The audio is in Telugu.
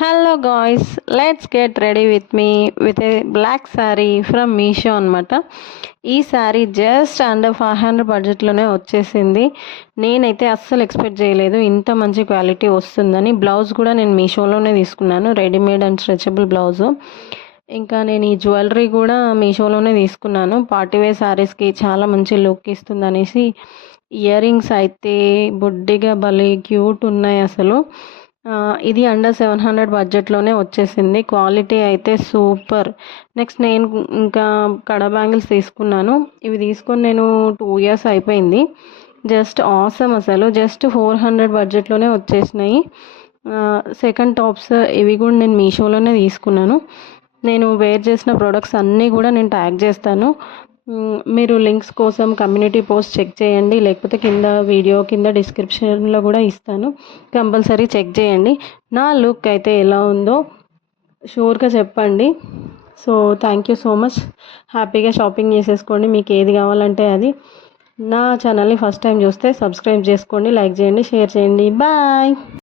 Hello guys, let's get ready with me with a black sari from Meesho అనమాట. ఈ శారీ జస్ట్ అండర్ 500 బడ్జెట్లోనే వచ్చేసింది. నేనైతే అస్సలు ఎక్స్పెక్ట్ చేయలేదు ఇంత మంచి క్వాలిటీ వస్తుందని. బ్లౌజ్ కూడా నేను మీషోలోనే తీసుకున్నాను, రెడీమేడ్ అండ్ స్ట్రెచబుల్ బ్లౌజు. ఇంకా నేను ఈ జ్యువెలరీ కూడా మీషోలోనే తీసుకున్నాను. పార్టీవేర్ శారీస్కి చాలా మంచి లుక్ ఇస్తుంది అనేసి. ఇయర్ రింగ్స్ అయితే బొడ్డిగా భలే క్యూట్ ఉన్నాయి అసలు. ఇది అండర్ 700 బడ్జెట్లోనే వచ్చేసింది. క్వాలిటీ అయితే సూపర్. నెక్స్ట్ నేను ఇంకా కడా బ్యాంగిల్స్ తీసుకున్నాను. ఇవి తీసుకొని నేను 2 ఇయర్స్ అయిపోయింది. జస్ట్ ఆసమ్ అసలు. జస్ట్ 400 బడ్జెట్లోనే వచ్చేసినాయి. సెకండ్ టాప్స్ ఇవి కూడా నేను మీషోలోనే తీసుకున్నాను. నేను వేర్ చేసిన ప్రోడక్ట్స్ అన్నీ కూడా నేను ట్యాగ్ చేస్తాను. మీరు లింక్స్ కోసం కమ్యూనిటీ పోస్ట్ చెక్ చేయండి, లేకపోతే కింద వీడియో కింద డిస్క్రిప్షన్లో కూడా ఇస్తాను. కంపల్సరీ చెక్ చేయండి. నా లుక్ అయితే ఎలా ఉందో షూర్గా చెప్పండి. So thank you so much. హ్యాపీగా షాపింగ్ చేసేసుకోండి. మీకు ఏది కావాలంటే అది. నా ఛానల్ని ఫస్ట్ టైం చూస్తే సబ్స్క్రైబ్ చేసుకోండి, లైక్ చేయండి, షేర్ చేయండి. బాయ్.